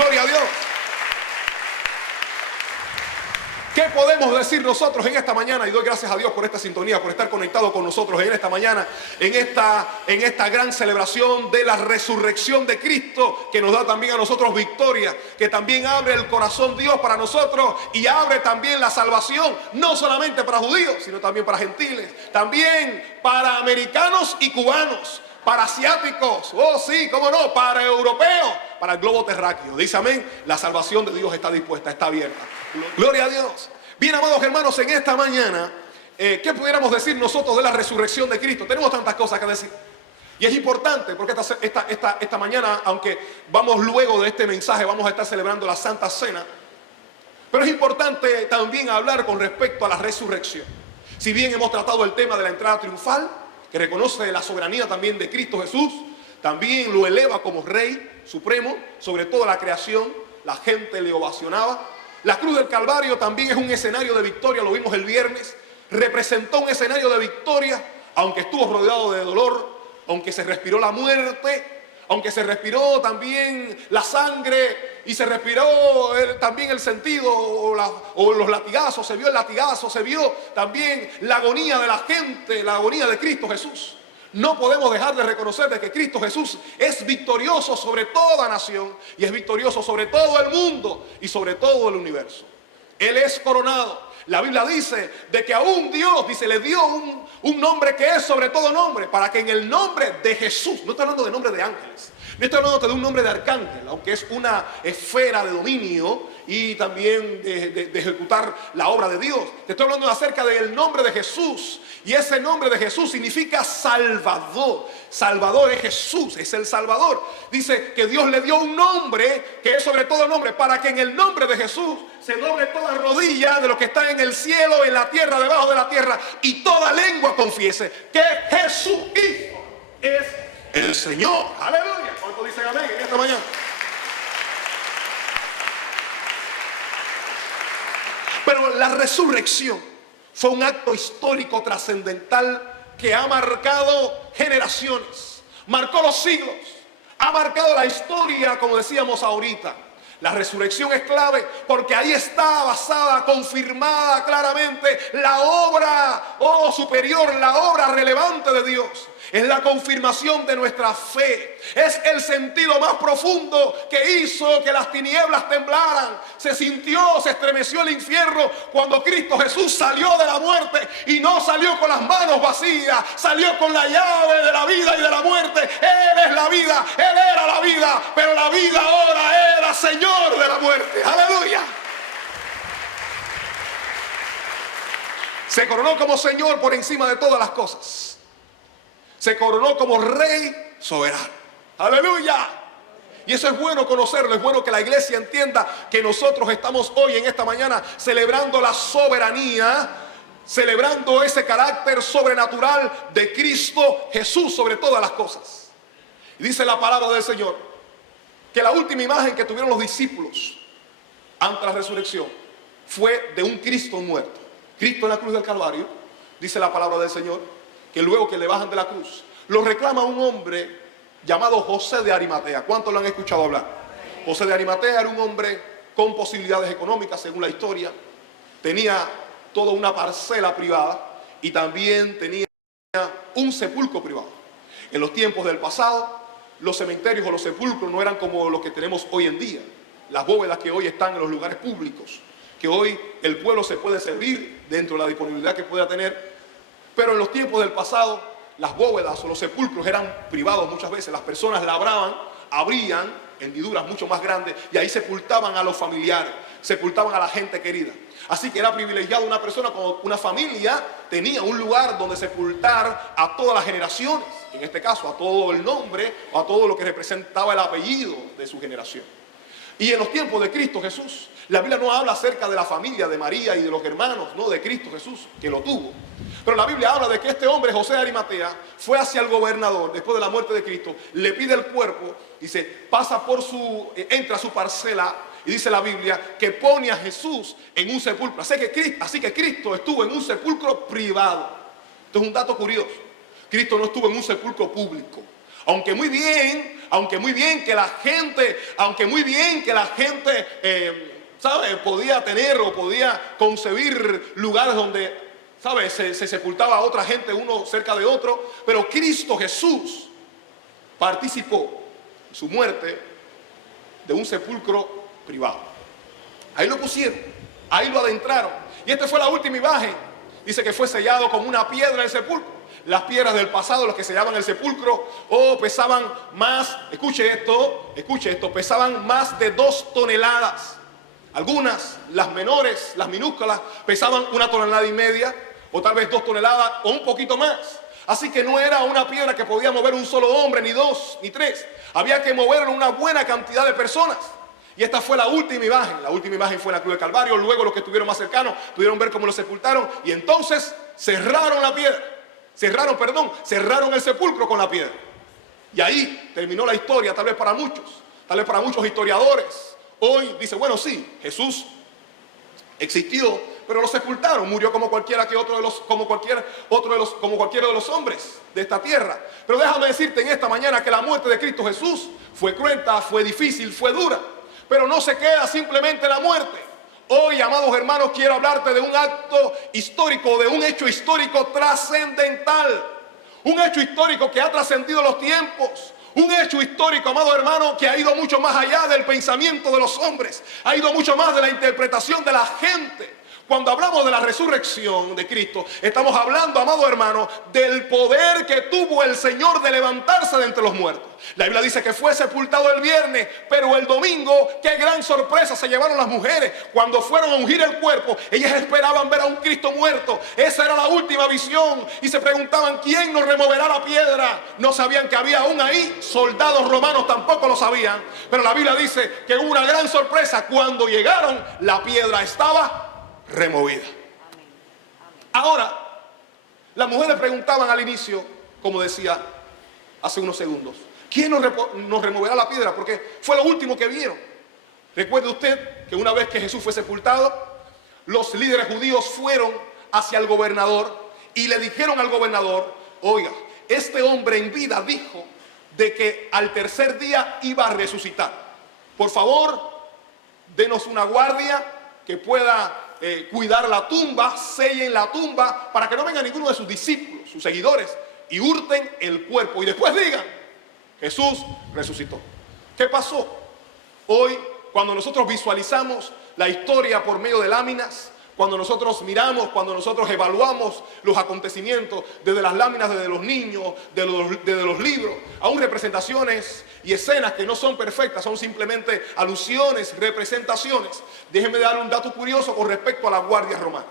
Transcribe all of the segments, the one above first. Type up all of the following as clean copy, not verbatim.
Gloria a Dios. ¿Qué podemos decir nosotros en esta mañana? Y doy gracias a Dios por esta sintonía, por estar conectado con nosotros en esta mañana, en esta gran celebración de la resurrección de Cristo, que nos da también a nosotros victoria, que también abre el corazón Dios para nosotros y abre también la salvación, no solamente para judíos, sino también para gentiles, también para americanos y cubanos, para asiáticos, oh sí, cómo no, para europeos, para el globo terráqueo. Dice amén, la salvación de Dios está dispuesta, está abierta. Gloria a Dios. Bien, amados hermanos, en esta mañana, ¿qué pudiéramos decir nosotros de la resurrección de Cristo? Tenemos tantas cosas que decir. Y es importante porque esta mañana, aunque vamos luego de este mensaje, vamos a estar celebrando la Santa Cena, pero es importante también hablar con respecto a la resurrección. Si bien hemos tratado el tema de la entrada triunfal, que reconoce la soberanía también de Cristo Jesús, también lo eleva como Rey Supremo sobre toda la creación, la gente le ovacionaba. La cruz del Calvario también es un escenario de victoria, lo vimos el viernes, representó un escenario de victoria, aunque estuvo rodeado de dolor, aunque se respiró la muerte, aunque se respiró también la sangre y se respiró también el sentido o los latigazos, se vio el latigazo, se vio también la agonía de la gente, la agonía de Cristo Jesús. No podemos dejar de reconocer de que Cristo Jesús es victorioso sobre toda nación y es victorioso sobre todo el mundo y sobre todo el universo. Él es coronado. La Biblia dice de que aún Dios, dice, le dio un nombre que es sobre todo nombre, para que en el nombre de Jesús, no estoy hablando de nombre de ángeles, no estoy hablando de un nombre de arcángel, aunque es una esfera de dominio y también de ejecutar la obra de Dios. Te estoy hablando acerca del nombre de Jesús. Y ese nombre de Jesús significa Salvador. Salvador es Jesús, es el Salvador. Dice que Dios le dio un nombre que es sobre todo nombre, para que en el nombre de Jesús se doble toda rodilla de lo que está en el cielo, en la tierra, debajo de la tierra, y toda lengua confiese que Jesucristo es el Señor. Aleluya. ¿Cuánto dicen amén en esta mañana? Pero la resurrección fue un acto histórico trascendental que ha marcado generaciones, marcó los siglos, ha marcado la historia, como decíamos ahorita. La resurrección es clave porque ahí está basada, confirmada claramente la obra superior, la obra relevante de Dios. Es la confirmación de nuestra fe. Es el sentido más profundo que hizo que las tinieblas temblaran. Se sintió, se estremeció el infierno cuando Cristo Jesús salió de la muerte y no salió con las manos vacías. Salió con la llave de la vida y de la muerte. Él es la vida, Él era la vida, pero la vida ahora era Señor de la muerte. Aleluya. Se coronó como Señor por encima de todas las cosas. Se coronó como Rey soberano. ¡Aleluya! Y eso es bueno conocerlo, es bueno que la iglesia entienda que nosotros estamos hoy en esta mañana celebrando la soberanía, celebrando ese carácter sobrenatural de Cristo Jesús sobre todas las cosas. Y dice la palabra del Señor que la última imagen que tuvieron los discípulos ante la resurrección fue de un Cristo muerto. Cristo en la cruz del Calvario, dice la palabra del Señor, que luego que le bajan de la cruz, lo reclama un hombre llamado José de Arimatea. ¿Cuántos lo han escuchado hablar? José de Arimatea era un hombre con posibilidades económicas, según la historia. Tenía toda una parcela privada y también tenía un sepulcro privado. En los tiempos del pasado, los cementerios o los sepulcros no eran como los que tenemos hoy en día. Las bóvedas que hoy están en los lugares públicos, que hoy el pueblo se puede servir dentro de la disponibilidad que pueda tener. Pero en los tiempos del pasado, las bóvedas o los sepulcros eran privados muchas veces. Las personas labraban, abrían hendiduras mucho más grandes y ahí sepultaban a los familiares, sepultaban a la gente querida. Así que era privilegiado una persona, como una familia tenía un lugar donde sepultar a todas las generaciones, en este caso a todo el nombre o a todo lo que representaba el apellido de su generación. Y en los tiempos de Cristo Jesús, la Biblia no habla acerca de la familia de María y de los hermanos, no, de Cristo Jesús, que lo tuvo. Pero la Biblia habla de que este hombre, José de Arimatea, fue hacia el gobernador después de la muerte de Cristo, le pide el cuerpo, dice, entra a su parcela, y dice la Biblia que pone a Jesús en un sepulcro. Así que Cristo estuvo en un sepulcro privado. Esto es un dato curioso. Cristo no estuvo en un sepulcro público. Aunque muy bien que la gente, ¿sabe? Podía tener o podía concebir lugares donde, ¿sabe? Se sepultaba a otra gente uno cerca de otro, pero Cristo Jesús participó en su muerte de un sepulcro privado. Ahí lo pusieron, ahí lo adentraron. Y esta fue la última imagen. Dice que fue sellado como una piedra el sepulcro. Las piedras del pasado, las que sellaban el sepulcro, pesaban más, escuche esto, pesaban más de 2 toneladas. Algunas, las menores, las minúsculas, pesaban 1,5 toneladas, o tal vez 2 toneladas, o un poquito más. Así que no era una piedra que podía mover un solo hombre, ni 2, ni 3. Había que moverlo una buena cantidad de personas. Y esta fue la última imagen. La última imagen fue en la cruz del Calvario. Luego los que estuvieron más cercanos pudieron ver cómo lo sepultaron. Y entonces cerraron la piedra. Cerraron el sepulcro con la piedra. Y ahí terminó la historia, tal vez para muchos historiadores. Hoy dice, bueno, sí, Jesús existió, pero lo sepultaron, murió como cualquiera de los hombres de esta tierra. Pero déjame decirte en esta mañana que la muerte de Cristo Jesús fue cruenta, fue difícil, fue dura, pero no se queda simplemente la muerte. Hoy, amados hermanos, quiero hablarte de un acto histórico, de un hecho histórico trascendental, un hecho histórico que ha trascendido los tiempos. Un hecho histórico, amado hermano, que ha ido mucho más allá del pensamiento de los hombres, ha ido mucho más de la interpretación de la gente. Cuando hablamos de la resurrección de Cristo, estamos hablando, amado hermano, del poder que tuvo el Señor de levantarse de entre los muertos. La Biblia dice que fue sepultado el viernes, pero el domingo, qué gran sorpresa se llevaron las mujeres. Cuando fueron a ungir el cuerpo, ellas esperaban ver a un Cristo muerto. Esa era la última visión. Y se preguntaban, ¿quién nos removerá la piedra? No sabían que había aún ahí. Soldados romanos tampoco lo sabían. Pero la Biblia dice que hubo una gran sorpresa. Cuando llegaron, la piedra estaba removida. Ahora, las mujeres preguntaban al inicio, como decía hace unos segundos, ¿quién nos removerá la piedra? Porque fue lo último que vieron. Recuerde usted que una vez que Jesús fue sepultado, los líderes judíos fueron hacia el gobernador y le dijeron al gobernador, oiga, este hombre en vida dijo de que al tercer día iba a resucitar. Por favor, denos una guardia que pueda cuidar la tumba, sellen la tumba, para que no venga ninguno de sus discípulos, sus seguidores, y hurten el cuerpo. Y después digan, Jesús resucitó. ¿Qué pasó? Hoy, cuando nosotros visualizamos la historia por medio de láminas, cuando nosotros miramos, cuando nosotros evaluamos los acontecimientos desde las láminas, desde los niños, desde los libros, aún representaciones y escenas que no son perfectas, son simplemente alusiones, representaciones. Déjenme darle un dato curioso con respecto a la guardia romana.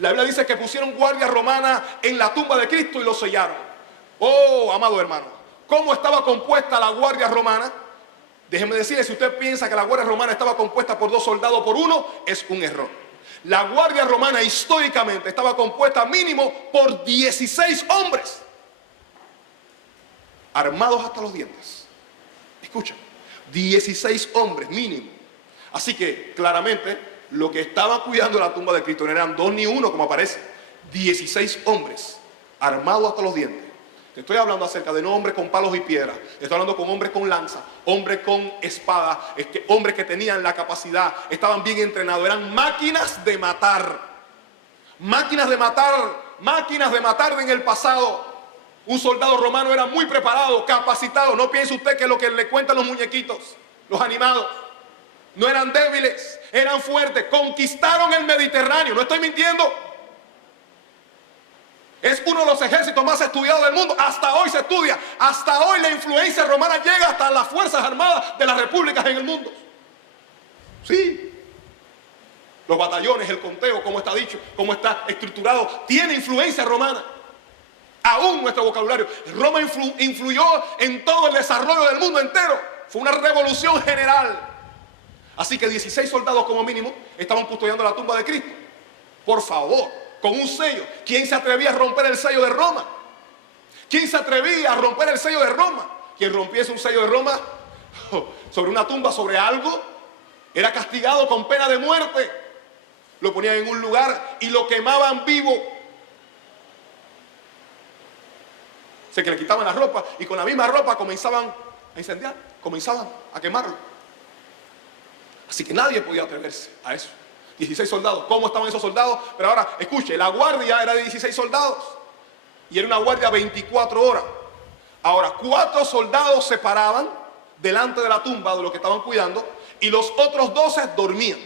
La Biblia dice que pusieron guardia romana en la tumba de Cristo y lo sellaron. Oh, amado hermano, ¿cómo estaba compuesta la guardia romana? Déjenme decirle, si usted piensa que la guardia romana estaba compuesta por 2 soldados por 1, es un error. La guardia romana históricamente estaba compuesta mínimo por 16 hombres, armados hasta los dientes. Escucha, 16 hombres mínimo. Así que claramente lo que estaban cuidando la tumba de Cristo no eran 2 ni 1 como aparece. 16 hombres armados hasta los dientes. Te estoy hablando acerca de no hombres con palos y piedras. Te estoy hablando con hombres con lanza, hombres con espada, hombres que tenían la capacidad, estaban bien entrenados. Eran máquinas de matar. Máquinas de matar en el pasado. Un soldado romano era muy preparado, capacitado. No piense usted que lo que le cuentan los muñequitos, los animados. No eran débiles, eran fuertes. Conquistaron el Mediterráneo. No estoy mintiendo. Es uno de los ejércitos más estudiados del mundo. Hasta hoy se estudia. Hasta hoy la influencia romana llega hasta las fuerzas armadas de las repúblicas en el mundo. Sí. Los batallones, el conteo, como está dicho, como está estructurado, tiene influencia romana. Aún nuestro vocabulario. Roma influyó en todo el desarrollo del mundo entero. Fue una revolución general. Así que 16 soldados como mínimo estaban custodiando la tumba de Cristo. Por favor. Con un sello. ¿Quién se atrevía a romper el sello de Roma? ¿Quién se atrevía a romper el sello de Roma? Quien rompiese un sello de Roma sobre una tumba, sobre algo, era castigado con pena de muerte. Lo ponían en un lugar y lo quemaban vivo. Sé que le quitaban la ropa y con la misma ropa comenzaban a incendiar, comenzaban a quemarlo. Así que nadie podía atreverse a eso. 16 soldados. ¿Cómo estaban esos soldados? Pero ahora, escuche, la guardia era de 16 soldados y era una guardia 24 horas. Ahora, 4 soldados se paraban delante de la tumba de los que estaban cuidando y los otros 12 dormían.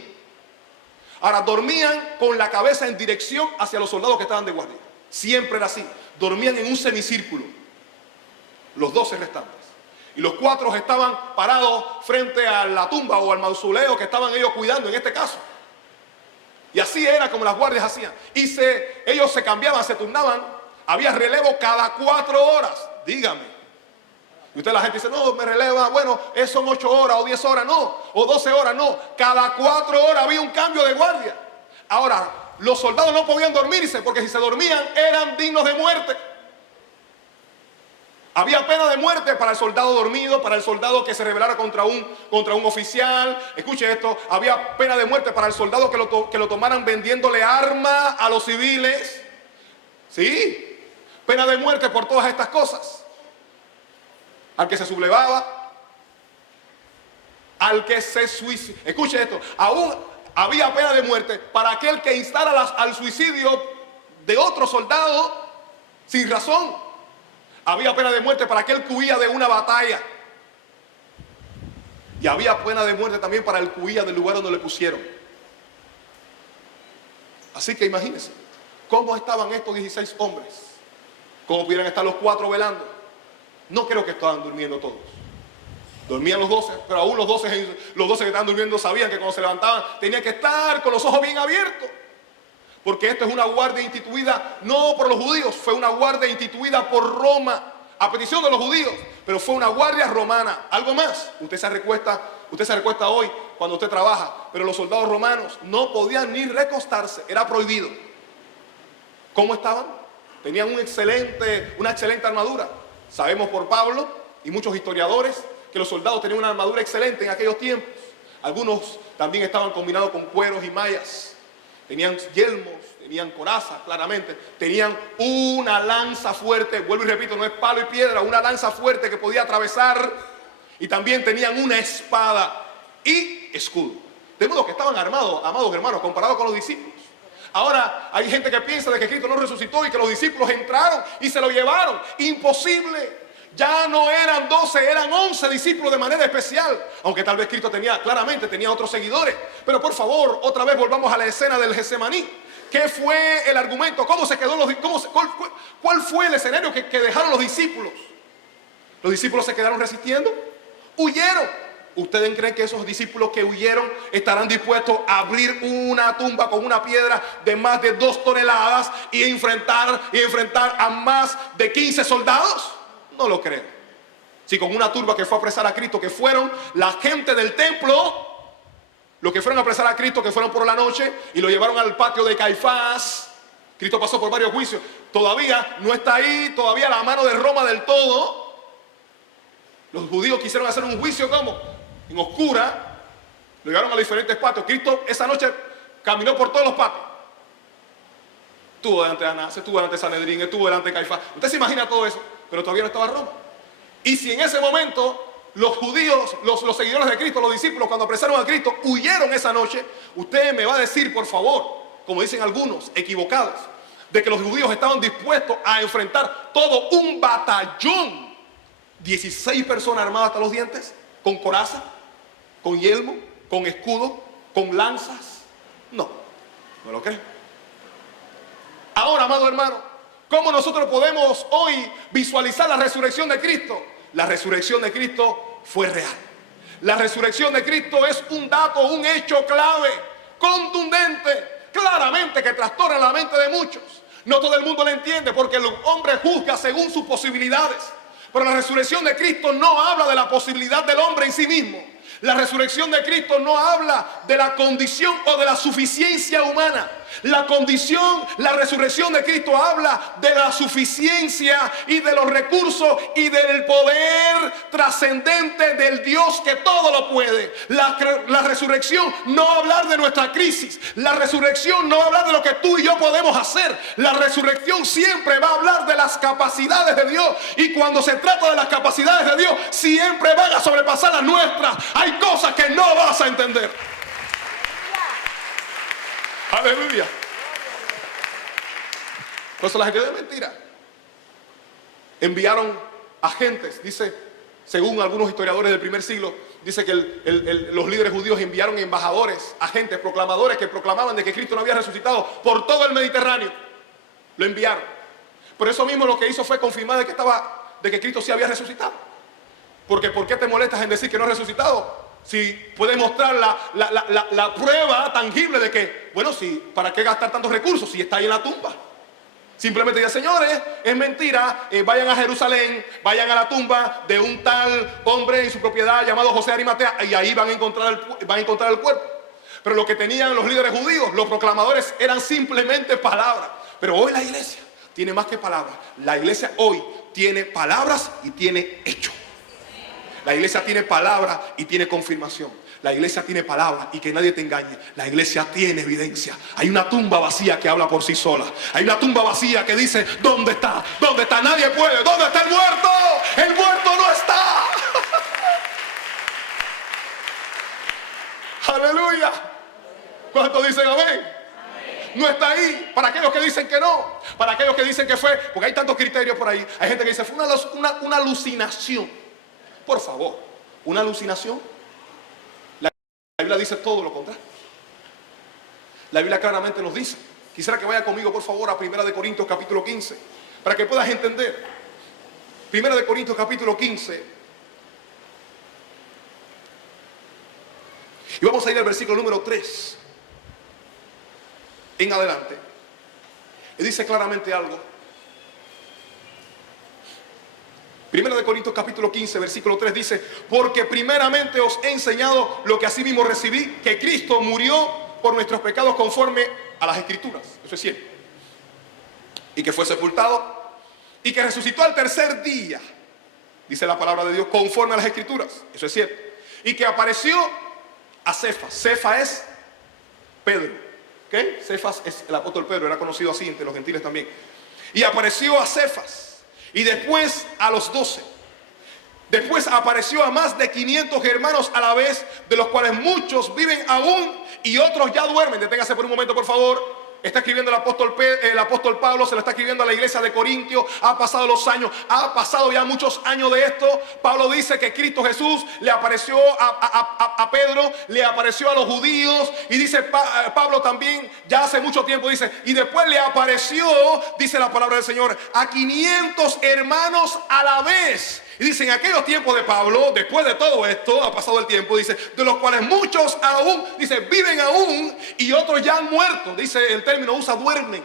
Ahora, dormían con la cabeza en dirección hacia los soldados que estaban de guardia. Siempre era así. Dormían en un semicírculo. Los 12 restantes. Y los 4 estaban parados frente a la tumba o al mausoleo que estaban ellos cuidando en este caso. Y así era como las guardias hacían. Y ellos se cambiaban, se turnaban. Había relevo cada 4 horas. Dígame. Y usted, la gente dice, no, me releva, bueno, son 8 horas o 10 horas, no. O 12 horas, no. Cada 4 horas había un cambio de guardia. Ahora, los soldados no podían dormirse porque si se dormían eran dignos de muerte. Había pena de muerte para el soldado dormido, para el soldado que se rebelara contra un oficial. Escuche esto, había pena de muerte para el soldado que lo tomaran vendiéndole armas a los civiles. Sí, pena de muerte por todas estas cosas. Al que se sublevaba, al que se suicidaba. Escuche esto, aún había pena de muerte para aquel que instara al suicidio de otro soldado sin razón. Había pena de muerte para aquel que huía de una batalla. Y había pena de muerte también para el que huía del lugar donde le pusieron. Así que imagínense, ¿cómo estaban estos 16 hombres? ¿Cómo pudieran estar los 4 velando? No creo que estaban durmiendo todos. Dormían los 12, pero aún los 12 que estaban durmiendo sabían que cuando se levantaban tenían que estar con los ojos bien abiertos. Porque esto es una guardia instituida no por los judíos, fue una guardia instituida por Roma, a petición de los judíos, pero fue una guardia romana. Algo más, usted se recuesta hoy cuando usted trabaja, pero los soldados romanos no podían ni recostarse, era prohibido. ¿Cómo estaban? Tenían una excelente armadura. Sabemos por Pablo y muchos historiadores que los soldados tenían una armadura excelente en aquellos tiempos. Algunos también estaban combinados con cueros y mallas. Tenían yelmos, tenían corazas, claramente. Tenían una lanza fuerte, vuelvo y repito, no es palo y piedra, una lanza fuerte que podía atravesar. Y también tenían una espada y escudo. De modo que estaban armados, amados hermanos, comparados con los discípulos. Ahora hay gente que piensa de que Cristo no resucitó y que los discípulos entraron y se lo llevaron. Imposible. Ya no eran 12, eran 11 discípulos de manera especial. Aunque tal vez Cristo claramente tenía otros seguidores. Pero por favor, otra vez volvamos a la escena del Getsemaní. ¿Qué fue el argumento? ¿Cuál fue el escenario que dejaron los discípulos? ¿Los discípulos se quedaron resistiendo? ¿Huyeron? ¿Ustedes creen que esos discípulos que huyeron estarán dispuestos a abrir una tumba con una piedra de más de 2 toneladas y enfrentar a más de 15 soldados? No lo creo. Si con una turba que fue a apresar a Cristo, que fueron la gente del templo, los que fueron a apresar a Cristo, que fueron por la noche y lo llevaron al patio de Caifás. Cristo pasó por varios juicios. Todavía no está ahí, todavía la mano de Roma del todo. Los judíos quisieron hacer un juicio, ¿cómo? En oscura. Lo llevaron a los diferentes patios. Cristo esa noche caminó por todos los patios. Estuvo delante de Anás, estuvo delante de Sanedrín, estuvo delante de Caifás. Usted se imagina todo eso, pero todavía no estaba Roma. Y si en ese momento los judíos, los seguidores de Cristo, los discípulos, cuando apresaron a Cristo, huyeron esa noche, usted me va a decir, por favor, como dicen algunos, equivocados, de que los judíos estaban dispuestos a enfrentar todo un batallón, 16 personas armadas hasta los dientes, con coraza, con yelmo, con escudo, con lanzas. No lo creo. Ahora, amado hermano, ¿cómo nosotros podemos hoy visualizar la resurrección de Cristo? La resurrección de Cristo fue real. La resurrección de Cristo es un dato, un hecho clave, contundente, claramente que trastorna la mente de muchos. No todo el mundo lo entiende porque el hombre juzga según sus posibilidades. Pero la resurrección de Cristo no habla de la posibilidad del hombre en sí mismo. La resurrección de Cristo no habla de la condición o de la suficiencia humana. La resurrección de Cristo habla de la suficiencia y de los recursos y del poder trascendente del Dios que todo lo puede. La resurrección no va a hablar de nuestra crisis. La resurrección no va a hablar de lo que tú y yo podemos hacer. La resurrección siempre va a hablar de las capacidades de Dios. Y cuando se trata de las capacidades de Dios, siempre van a sobrepasar las nuestras. Hay cosas que no vas a entender. Aleluya. Por eso la gente de mentira. Enviaron agentes, dice, según algunos historiadores del primer siglo, dice que los líderes judíos enviaron embajadores, agentes, proclamadores que proclamaban de que Cristo no había resucitado por todo el Mediterráneo. Lo enviaron. Por eso mismo lo que hizo fue confirmar de que Cristo sí había resucitado. Porque ¿por qué te molestas en decir que no ha resucitado? Si puedes mostrar la prueba tangible de que, bueno, sí, ¿para qué gastar tantos recursos si está ahí en la tumba? Simplemente diga, señores, es mentira, vayan a Jerusalén, vayan a la tumba de un tal hombre en su propiedad llamado José de Arimatea, y ahí van a encontrar el cuerpo. Pero lo que tenían los líderes judíos, los proclamadores, eran simplemente palabras. Pero hoy la iglesia tiene más que palabras. La iglesia hoy tiene palabras y tiene hechos. La iglesia tiene palabra y tiene confirmación. La iglesia tiene palabra y que nadie te engañe. La iglesia tiene evidencia. Hay una tumba vacía que habla por sí sola. Hay una tumba vacía que dice, ¿dónde está? ¿Dónde está? Nadie puede. ¿Dónde está el muerto? El muerto no está. Aleluya. ¿Cuántos dicen amén? No está ahí. Para aquellos que dicen que no. Para aquellos que dicen que fue. Porque hay tantos criterios por ahí. Hay gente que dice, fue una alucinación. Por favor, una alucinación. La Biblia dice todo lo contrario. La Biblia claramente nos dice. Quisiera que vaya conmigo, por favor, a 1 Corintios capítulo 15, para que puedas entender. 1 Corintios capítulo 15. Y vamos a ir al versículo número 3 en adelante. Y dice claramente algo. 1 Corintios capítulo 15, versículo 3 dice, porque primeramente os he enseñado lo que asimismo recibí, que Cristo murió por nuestros pecados conforme a las Escrituras. Eso es cierto. Y que fue sepultado y que resucitó al tercer día, dice la palabra de Dios, conforme a las Escrituras. Eso es cierto. Y que apareció a Cefas. Cefas es Pedro. ¿Okay? Cefas es el apóstol Pedro, era conocido así entre los gentiles también. Y apareció a Cefas. Y después a los 12. Después apareció a más de 500 hermanos a la vez, de los cuales muchos viven aún y otros ya duermen. Deténgase por un momento, por favor. Está escribiendo el apóstol Pablo, se lo está escribiendo a la iglesia de Corintio. Ha pasado los años, ha pasado ya muchos años de esto. Pablo dice que Cristo Jesús le apareció a Pedro, le apareció a los judíos. Y dice Pablo también, ya hace mucho tiempo, dice, y después le apareció, dice la palabra del Señor, a 500 hermanos a la vez. Y dice, en aquellos tiempos de Pablo, después de todo esto, ha pasado el tiempo, dice, de los cuales muchos aún, dice, viven aún y otros ya han muerto. Dice el término, usa duermen.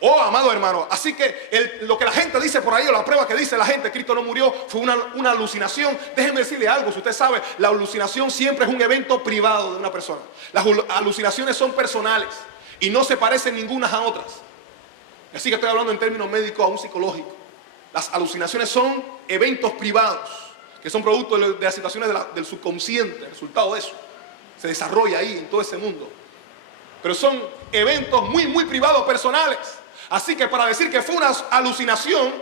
Oh, amado hermano, así que lo que la gente dice por ahí, o la prueba que dice la gente, Cristo no murió, fue una alucinación. Déjeme decirle algo, si usted sabe, la alucinación siempre es un evento privado de una persona. Las alucinaciones son personales y no se parecen ninguna a otras. Así que estoy hablando en términos médicos, aún psicológicos. Las alucinaciones son eventos privados, que son producto de las situaciones del subconsciente, el resultado de eso. Se desarrolla ahí, en todo ese mundo. Pero son eventos muy, muy privados, personales. Así que para decir que fue una alucinación,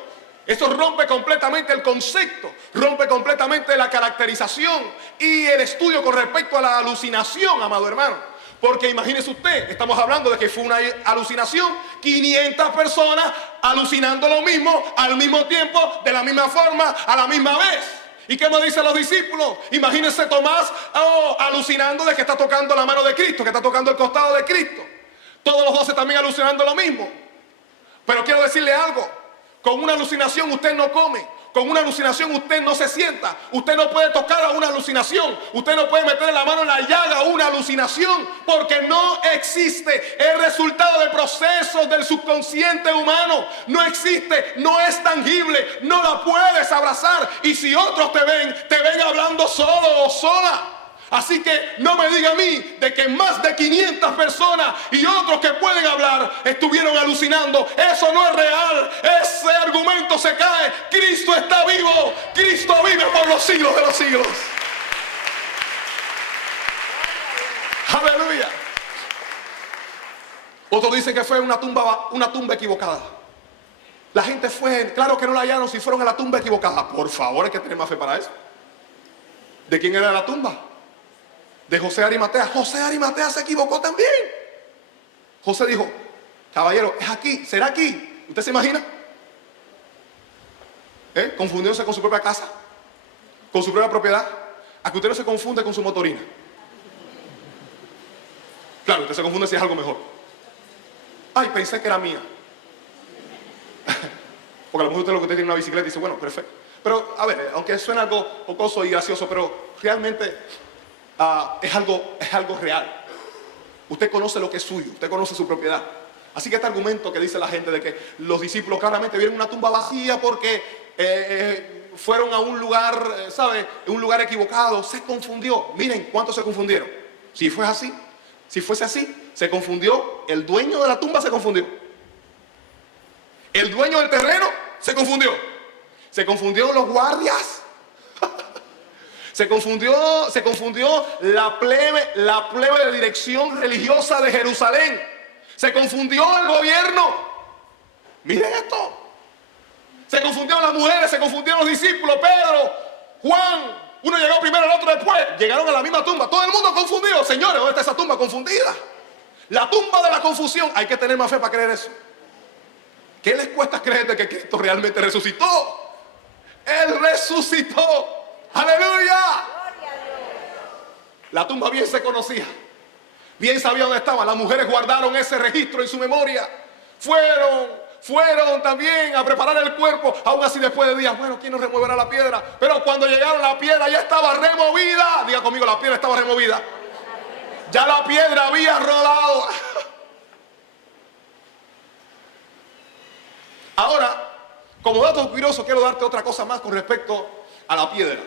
esto rompe completamente el concepto, rompe completamente la caracterización y el estudio con respecto a la alucinación, amado hermano. Porque imagínese usted, estamos hablando de que fue una alucinación, 500 personas alucinando lo mismo, al mismo tiempo, de la misma forma, a la misma vez. ¿Y qué nos dicen los discípulos? Imagínense Tomás alucinando de que está tocando la mano de Cristo, que está tocando el costado de Cristo. Todos los 12 también alucinando lo mismo. Pero quiero decirle algo, con una alucinación usted no come. Con una alucinación usted no se sienta. Usted no puede tocar a una alucinación. Usted no puede meterle la mano en la llaga a una alucinación, porque no existe. El resultado de procesos del subconsciente humano no existe, no es tangible, no la puedes abrazar. Y si otros te ven hablando solo o sola. Así que no me diga a mí de que más de 500 personas y otros que pueden hablar estuvieron alucinando. Eso no es real. Ese argumento se cae. Cristo está vivo. Cristo vive por los siglos de los siglos. Aleluya. Otros dicen que fue una tumba equivocada. La gente fue, claro que no la hallaron si fueron a la tumba equivocada. Por favor, hay que tener más fe para eso. ¿De quién era la tumba? De José de Arimatea. José de Arimatea se equivocó también. José dijo, caballero, es aquí, será aquí. ¿Usted se imagina? Confundiéndose con su propia casa, con su propia propiedad. A que usted no se confunde con su motorina. Claro, usted se confunde si es algo mejor. Ay, pensé que era mía. Porque a lo mejor usted lo que usted tiene una bicicleta y dice, bueno, perfecto. Pero, a ver, aunque suena algo jocoso y gracioso, pero realmente es algo real. Usted conoce lo que es suyo, usted conoce su propiedad. Así que este argumento que dice la gente de que los discípulos claramente vieron una tumba vacía porque fueron a un lugar, ¿sabe? Un lugar equivocado, se confundió. Miren cuántos se confundieron. Si fuese así, se confundió. El dueño de la tumba se confundió. El dueño del terreno se confundió. Se confundieron los guardias. Se confundió la plebe de dirección religiosa de Jerusalén. Se confundió el gobierno. Miren esto. Se confundieron las mujeres, se confundieron los discípulos, Pedro, Juan. Uno llegó primero, el otro después. Llegaron a la misma tumba. Todo el mundo confundido. Señores, ¿dónde está esa tumba confundida? La tumba de la confusión. Hay que tener más fe para creer eso. ¿Qué les cuesta creer de que Cristo realmente resucitó? Él resucitó. ¡Aleluya! La tumba bien se conocía. Bien sabía dónde estaba. Las mujeres guardaron ese registro en su memoria. Fueron también a preparar el cuerpo. Aún así después de días, bueno, ¿quién nos removerá la piedra? Pero cuando llegaron, la piedra ya estaba removida. Diga conmigo, la piedra estaba removida. Ya la piedra había rodado. Ahora, como dato curioso, quiero darte otra cosa más con respecto a la piedra.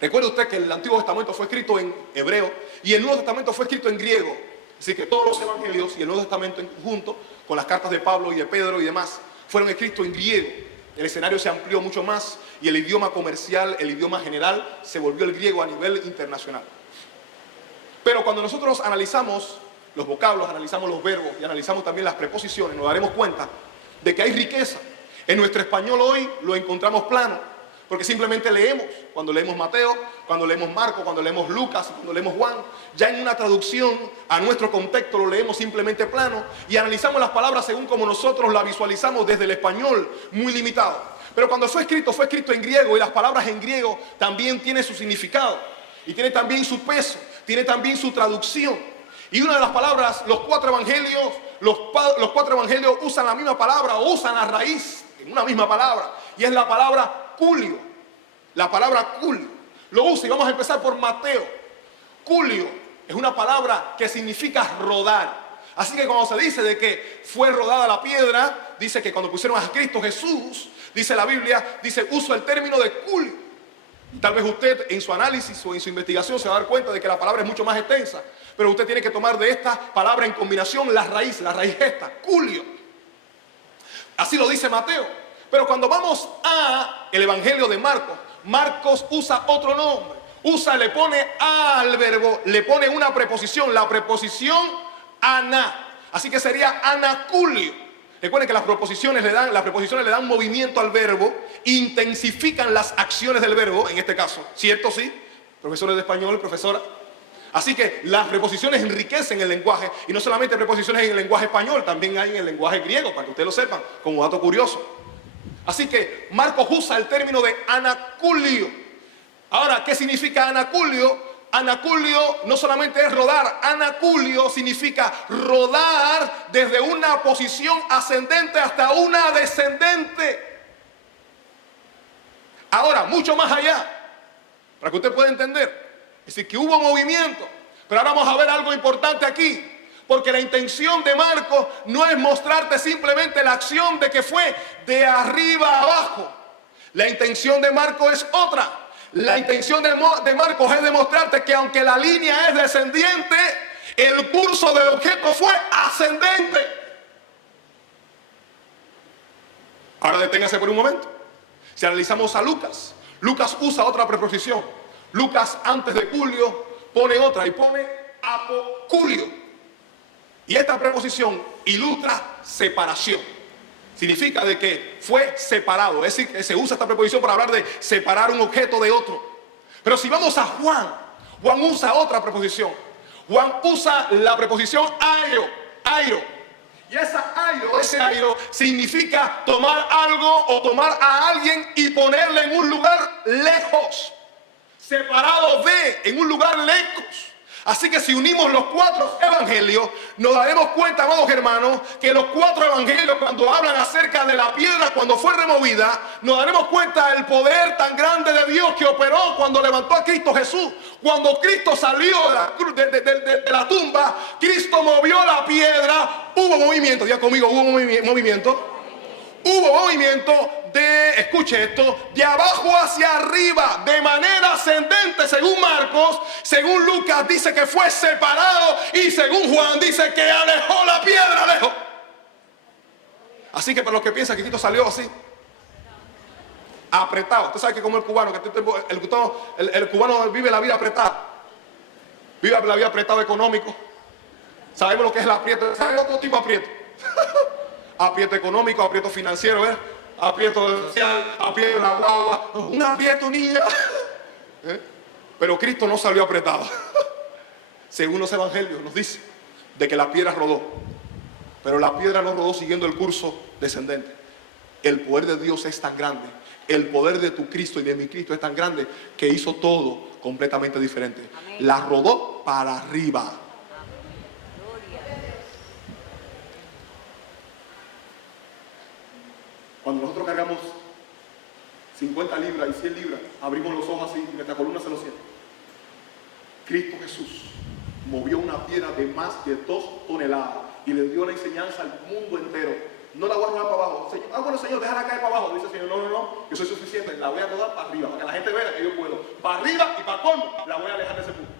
Recuerde usted que el Antiguo Testamento fue escrito en hebreo y el Nuevo Testamento fue escrito en griego. Así que todos los evangelios y el Nuevo Testamento junto con las cartas de Pablo y de Pedro y demás fueron escritos en griego. El escenario se amplió mucho más y el idioma comercial, el idioma general, se volvió el griego a nivel internacional. Pero cuando nosotros analizamos los vocablos, analizamos los verbos y analizamos también las preposiciones, nos daremos cuenta de que hay riqueza. En nuestro español hoy lo encontramos plano. Porque simplemente leemos, cuando leemos Mateo, cuando leemos Marcos, cuando leemos Lucas, cuando leemos Juan, ya en una traducción a nuestro contexto lo leemos simplemente plano y analizamos las palabras según como nosotros las visualizamos desde el español, muy limitado. Pero cuando fue escrito en griego y las palabras en griego también tienen su significado y tiene también su peso, tiene también su traducción. Y una de las palabras, los cuatro evangelios usan la misma palabra o usan la raíz en una misma palabra y es la palabra culio. La palabra culio lo usa y vamos a empezar por Mateo. Culio es una palabra que significa rodar. Así que cuando se dice de que fue rodada la piedra, dice que cuando pusieron a Cristo Jesús, dice la Biblia, usa el término de culio. Tal vez usted en su análisis o en su investigación se va a dar cuenta de que la palabra es mucho más extensa, pero usted tiene que tomar de esta palabra en combinación la raíz esta, culio. Así lo dice Mateo. Pero cuando vamos a el Evangelio de Marcos, Marcos usa otro nombre. Le pone al verbo, le pone una preposición, la preposición ana. Así que sería anaculio. Recuerden que las preposiciones le dan movimiento al verbo, intensifican las acciones del verbo, en este caso. ¿Cierto? Sí. Profesores de español, profesora. Así que las preposiciones enriquecen el lenguaje, y no solamente preposiciones en el lenguaje español, también hay en el lenguaje griego, para que ustedes lo sepan, como dato curioso. Así que Marcos usa el término de anaculio. Ahora, ¿qué significa anaculio? Anaculio no solamente es rodar, anaculio significa rodar desde una posición ascendente hasta una descendente. Ahora, mucho más allá, para que usted pueda entender. Es decir, que hubo movimiento. Pero ahora vamos a ver algo importante aquí. Porque la intención de Marcos no es mostrarte simplemente la acción de que fue de arriba a abajo. La intención de Marcos es otra. La intención de Marcos es demostrarte que aunque la línea es descendiente, el curso del objeto fue ascendente. Ahora deténgase por un momento. Si analizamos a Lucas, Lucas usa otra preposición. Lucas antes de Julio pone otra y pone apoculio. Y esta preposición ilustra separación. Significa de que fue separado. Es decir, que se usa esta preposición para hablar de separar un objeto de otro. Pero si vamos a Juan, Juan usa otra preposición. Juan usa la preposición airo, airo. Y ese airo significa tomar algo o tomar a alguien y ponerle en un lugar lejos. Separado de, en un lugar lejos. Así que si unimos los 4 evangelios, nos daremos cuenta, amados hermanos, que los 4 evangelios, cuando hablan acerca de la piedra cuando fue removida, nos daremos cuenta del poder tan grande de Dios que operó cuando levantó a Cristo Jesús. Cuando Cristo salió de la tumba, Cristo movió la piedra, hubo movimiento. Diga conmigo, hubo movimiento. Hubo movimiento de, escuche esto, de abajo hacia arriba, de manera ascendente, según Marcos. Según Lucas dice que fue separado, y según Juan dice que alejó la piedra, alejó. Así que para los que piensan que Cristo salió así, apretado. Usted sabe que como el cubano, el cubano vive la vida apretada. Vive la vida apretado económico. Sabemos lo que es el aprieto. ¿Sabes otro tipo de aprieto? Aprieto económico, aprieto financiero, aprieto social, aprieto en la guagua, un aprieto, niña. Pero Cristo no salió apretado. Según los evangelios nos dice de que la piedra rodó, pero la piedra no rodó siguiendo el curso descendente. El poder de Dios es tan grande, el poder de tu Cristo y de mi Cristo es tan grande que hizo todo completamente diferente. Amén. La rodó para arriba. Cuando nosotros cargamos 50 libras y 100 libras, abrimos los ojos así y nuestra columna se lo siente. Cristo Jesús movió una piedra de más de 2 toneladas y le dio la enseñanza al mundo entero. No la voy a rodar para abajo. Señor, bueno, Señor, déjala caer para abajo. Dice el Señor, no, yo soy suficiente. La voy a rodar para arriba, para que la gente vea que yo puedo. Para arriba y para colmo, la voy a alejar de ese punto.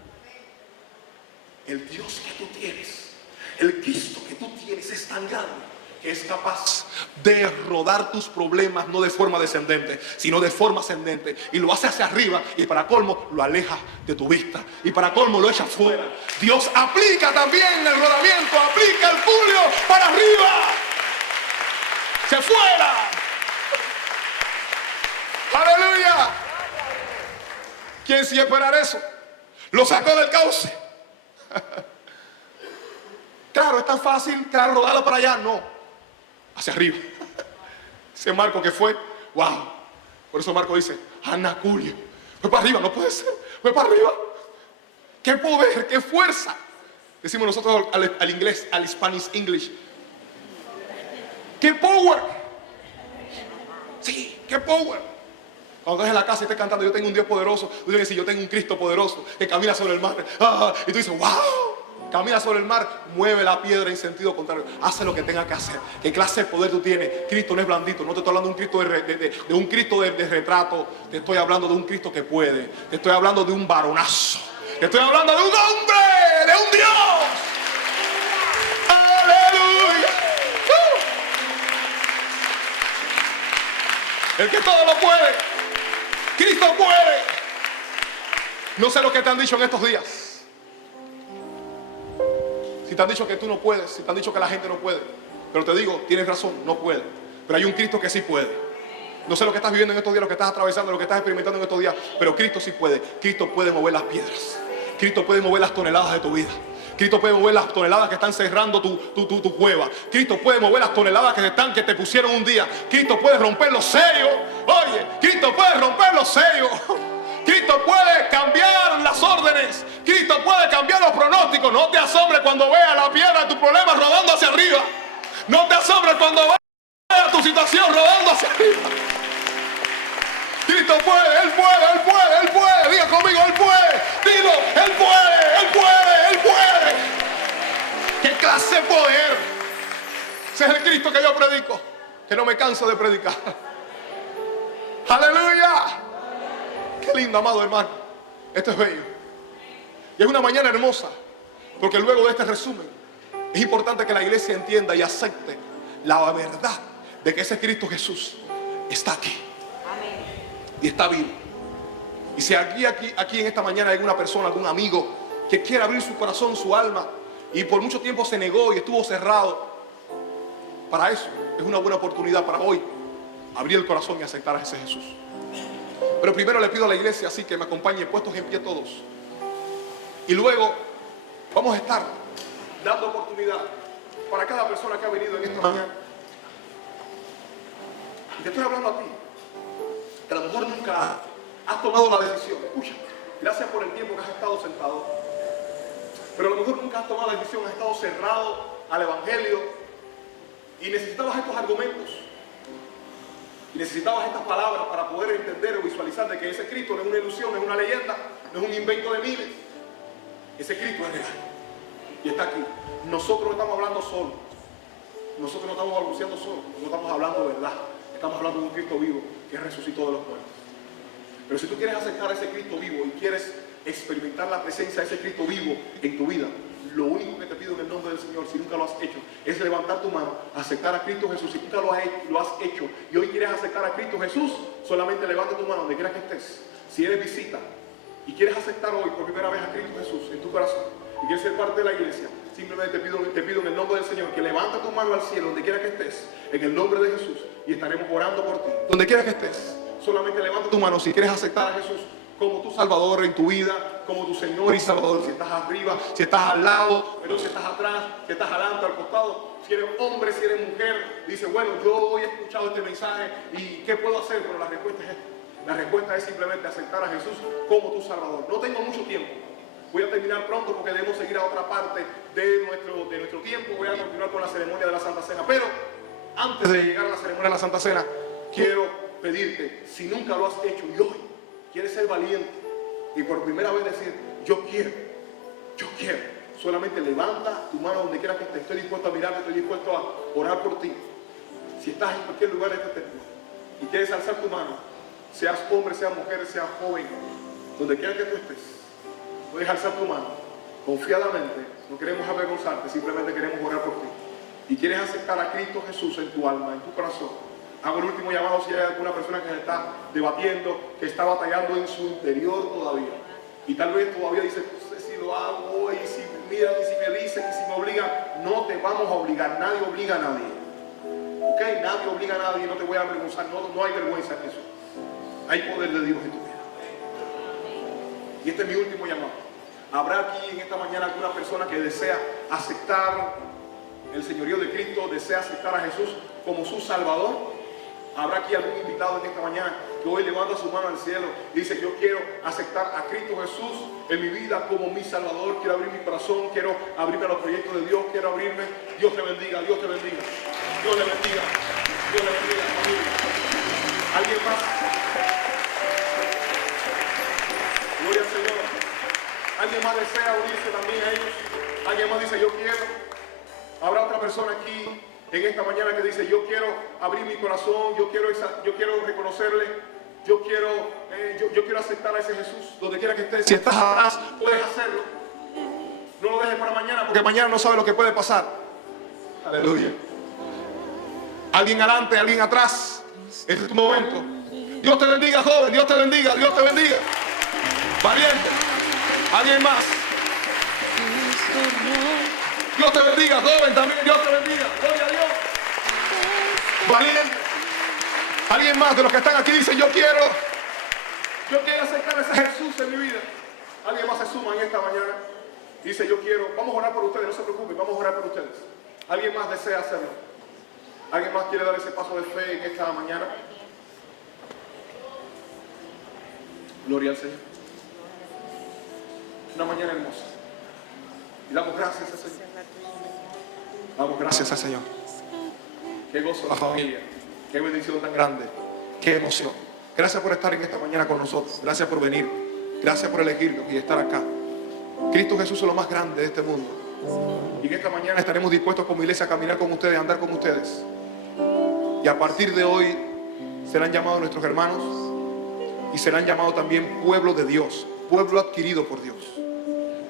El Dios que tú tienes, el Cristo que tú tienes es tan grande que es capaz de rodar tus problemas no de forma descendente, sino de forma ascendente. Y lo hace hacia arriba y para colmo lo aleja de tu vista. Y para colmo lo echa fuera. Dios aplica también el rodamiento, aplica el fulio para arriba. ¡Se fuera! ¡Aleluya! ¿Quién sí esperar eso? Lo sacó del cauce. Claro, es tan fácil, claro, rodarlo para allá. No. Hacia arriba. Ese Marco que fue, wow. Por eso Marco dice, anaculio. Fue para arriba, no puede ser. Fue para arriba. Qué poder, qué fuerza. Decimos nosotros al inglés, al Spanish English. Qué power. Sí, qué power. Cuando estás en la casa y estés cantando, yo tengo un Dios poderoso. Tú tienes que decir, yo tengo un Cristo poderoso que camina sobre el mar. Y tú dices, wow. Camina sobre el mar, mueve la piedra en sentido contrario. Hace lo que tenga que hacer. ¿Qué clase de poder tú tienes? Cristo no es blandito. No te estoy hablando de un Cristo de retrato. Te estoy hablando de un Cristo que puede. Te estoy hablando de un varonazo. Te estoy hablando de un hombre, de un Dios. ¡Aleluya! El que todo lo puede. Cristo puede. No sé lo que te han dicho en estos días. Si te han dicho que tú no puedes, si te han dicho que la gente no puede. Pero te digo, tienes razón, no puede. Pero hay un Cristo que sí puede. No sé lo que estás viviendo en estos días, lo que estás atravesando, lo que estás experimentando en estos días. Pero Cristo sí puede. Cristo puede mover las piedras. Cristo puede mover las toneladas de tu vida. Cristo puede mover las toneladas que están cerrando tu cueva. Cristo puede mover las toneladas que te pusieron un día. Cristo puede romper los sellos. Oye, Cristo puede romper los sellos. Cristo puede cambiar las órdenes. Cristo puede cambiar los pronósticos. No te asombres cuando veas la piedra de tu problema rodando hacia arriba. No te asombres cuando veas tu situación rodando hacia arriba. Cristo puede, Él puede, Él puede, Él puede. Diga conmigo, Él puede. Dilo, Él puede, Él puede, Él puede. ¿Qué clase de poder? Ese es el Cristo que yo predico, que no me canso de predicar. Aleluya. Qué lindo, amado hermano. Esto es bello. Y es una mañana hermosa, porque luego de este resumen es importante que la iglesia entienda y acepte la verdad de que ese Cristo Jesús está aquí. Y está vivo. Y si aquí en esta mañana hay alguna persona, algún amigo que quiere abrir su corazón, su alma, y por mucho tiempo se negó y estuvo cerrado, para eso es una buena oportunidad para hoy abrir el corazón y aceptar a ese Jesús. Pero primero le pido a la iglesia así que me acompañe, puestos en pie todos. Y luego vamos a estar dando oportunidad para cada persona que ha venido en esta mañana. Y te estoy hablando a ti, que a lo mejor nunca has tomado la decisión. Escucha, gracias por el tiempo que has estado sentado. Pero a lo mejor nunca has tomado la decisión, has estado cerrado al Evangelio y necesitabas estos argumentos. Y necesitabas estas palabras para poder entender o visualizar de que ese Cristo no es una ilusión, no es una leyenda, no es un invento de miles. Ese Cristo es real y está aquí. Nosotros no estamos hablando solo. Nosotros no estamos balbuceando solo. No estamos hablando verdad. Estamos hablando de un Cristo vivo que resucitó de los muertos. Pero si tú quieres aceptar a ese Cristo vivo y quieres experimentar la presencia de ese Cristo vivo en tu vida, lo único que te pido en el nombre del Señor, si nunca lo has hecho, es levantar tu mano, aceptar a Cristo Jesús. Si nunca lo has hecho y hoy quieres aceptar a Cristo Jesús, solamente levanta tu mano donde quiera que estés. Si eres visita y quieres aceptar hoy por primera vez a Cristo Jesús en tu corazón y quieres ser parte de la iglesia, simplemente te pido en el nombre del Señor que levanta tu mano al cielo donde quiera que estés, en el nombre de Jesús, y estaremos orando por ti. Donde quiera que estés, solamente levanta tu mano si quieres aceptar a Jesús como tu Salvador en tu vida, como tu Señor y Salvador. Si estás arriba, si estás al lado, pero si estás atrás, si estás adelante, al costado, si eres hombre, si eres mujer, dice, bueno, yo hoy he escuchado este mensaje y ¿qué puedo hacer? Bueno, la respuesta es esta. La respuesta es simplemente aceptar a Jesús como tu Salvador. No tengo mucho tiempo. Voy a terminar pronto porque debemos seguir a otra parte de nuestro tiempo. Voy a continuar con la ceremonia de la Santa Cena. Pero antes de llegar a la ceremonia de la Santa Cena, quiero pedirte, si nunca lo has hecho y hoy quieres ser valiente y por primera vez decir, yo quiero, solamente levanta tu mano donde quiera que estés. Estoy dispuesto a mirarte, estoy dispuesto a orar por ti. Si estás en cualquier lugar de este templo y quieres alzar tu mano, seas hombre, seas mujer, seas joven, donde quiera que tú estés, puedes alzar tu mano confiadamente. No queremos avergonzarte, simplemente queremos orar por ti. Y quieres aceptar a Cristo Jesús en tu alma, en tu corazón. Hago el último llamado si hay alguna persona que se está debatiendo, que está batallando en su interior todavía. Y tal vez todavía dice, no sé si lo hago, y si me miran, y si me dicen, y si me obligan. No te vamos a obligar, nadie obliga a nadie. ¿Ok? Nadie obliga a nadie, no te voy a avergonzar, no hay vergüenza en eso. Hay poder de Dios en tu vida. Y este es mi último llamado. Habrá aquí en esta mañana alguna persona que desea aceptar el señorío de Cristo, desea aceptar a Jesús como su Salvador. Habrá aquí algún invitado en esta mañana que hoy levanta su mano al cielo y dice, yo quiero aceptar a Cristo Jesús en mi vida como mi Salvador. Quiero abrir mi corazón, quiero abrirme a los proyectos de Dios, quiero abrirme. Dios te bendiga, Dios te bendiga. Dios le bendiga, Dios le bendiga, familia. ¿Alguien más? Gloria al Señor. ¿Alguien más desea unirse también a ellos? ¿Alguien más dice, yo quiero? Habrá otra persona aquí en esta mañana que dice, yo quiero abrir mi corazón, yo quiero reconocerle, yo quiero aceptar a ese Jesús, donde quiera que estés. Si estás atrás, puedes hacerlo. No lo dejes para mañana, porque mañana no sabes lo que puede pasar. Aleluya. Alguien adelante, alguien atrás. Este es tu momento. Dios te bendiga, joven, Dios te bendiga, Dios te bendiga. Valiente. Alguien más. Dios te bendiga, joven, también Dios te bendiga. Gloria a Dios. Valiente. Alguien más de los que están aquí dice, yo quiero aceptar a ese Jesús en mi vida. Alguien más se suma en esta mañana. Dice, yo quiero. Vamos a orar por ustedes, no se preocupen, vamos a orar por ustedes. Alguien más desea hacerlo. Alguien más quiere dar ese paso de fe en esta mañana. Gloria al Señor. Una mañana hermosa. Y damos gracias al Señor. Damos gracias al Señor. Qué gozo la familia. Qué bendición tan grande. Qué emoción. Gracias por estar en esta mañana con nosotros. Gracias por venir. Gracias por elegirnos y estar acá. Cristo Jesús es lo más grande de este mundo. Y en esta mañana estaremos dispuestos como iglesia a caminar con ustedes, a andar con ustedes. Y a partir de hoy serán llamados nuestros hermanos y serán llamados también pueblo de Dios, pueblo adquirido por Dios.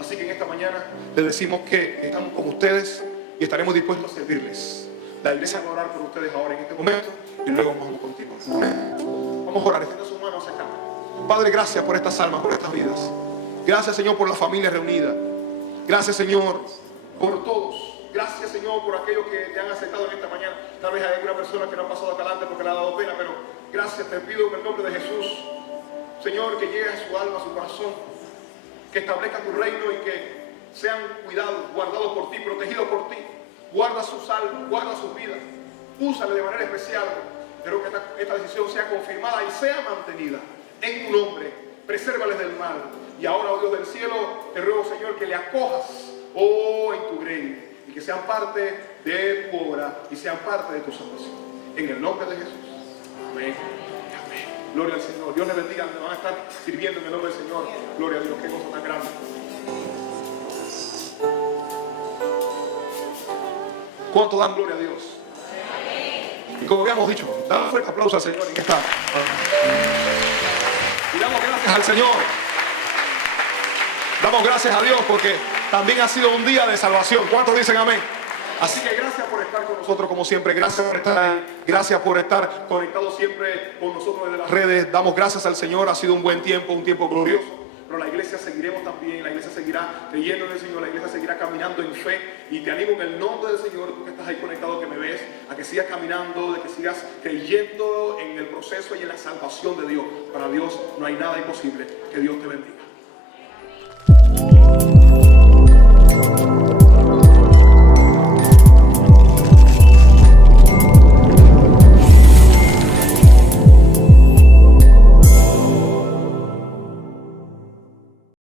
Así que en esta mañana les decimos que estamos con ustedes y estaremos dispuestos a servirles. La iglesia va a orar por ustedes ahora en este momento y luego vamos a continuar. Vamos a orar, extienda sus manos acá. Padre, gracias por estas almas, por estas vidas. Gracias, Señor, por la familia reunida. Gracias, Señor, por todos. Gracias, Señor, por aquellos que te han aceptado en esta mañana. Tal vez hay alguna persona que no ha pasado acá adelante porque le ha dado pena, pero gracias, te pido en el nombre de Jesús, Señor, que llegue a su alma, a su corazón, que establezca tu reino y que sean cuidados, guardados por ti, protegidos por ti. Guarda sus almas, guarda sus vidas. Úsale de manera especial. Espero que esta decisión sea confirmada y sea mantenida en tu nombre. Presérvales del mal. Y ahora, oh Dios del cielo, te ruego, Señor, que le acojas, oh, en tu reino, y que sean parte de tu obra y sean parte de tu salvación. En el nombre de Jesús. Amén. Amén. Gloria al Señor. Dios les bendiga. Me van a estar sirviendo en el nombre del Señor. Gloria a Dios. Qué cosa tan grande. ¿Cuánto dan gloria a Dios? Y como habíamos dicho, damos un fuerte aplauso al Señor en esta. Y damos gracias al Señor. Damos gracias a Dios porque también ha sido un día de salvación. ¿Cuántos dicen amén? Así que gracias por estar con nosotros como siempre. Gracias por estar ahí. Gracias por estar conectados siempre con nosotros desde las redes. Damos gracias al Señor. Ha sido un buen tiempo, un tiempo glorioso. Pero la iglesia seguiremos también. La iglesia seguirá creyendo en el Señor. La iglesia seguirá caminando en fe. Y te animo en el nombre del Señor, tú que estás ahí conectado, que me ves, a que sigas caminando, de que sigas creyendo en el proceso y en la salvación de Dios. Para Dios no hay nada imposible. Que Dios te bendiga.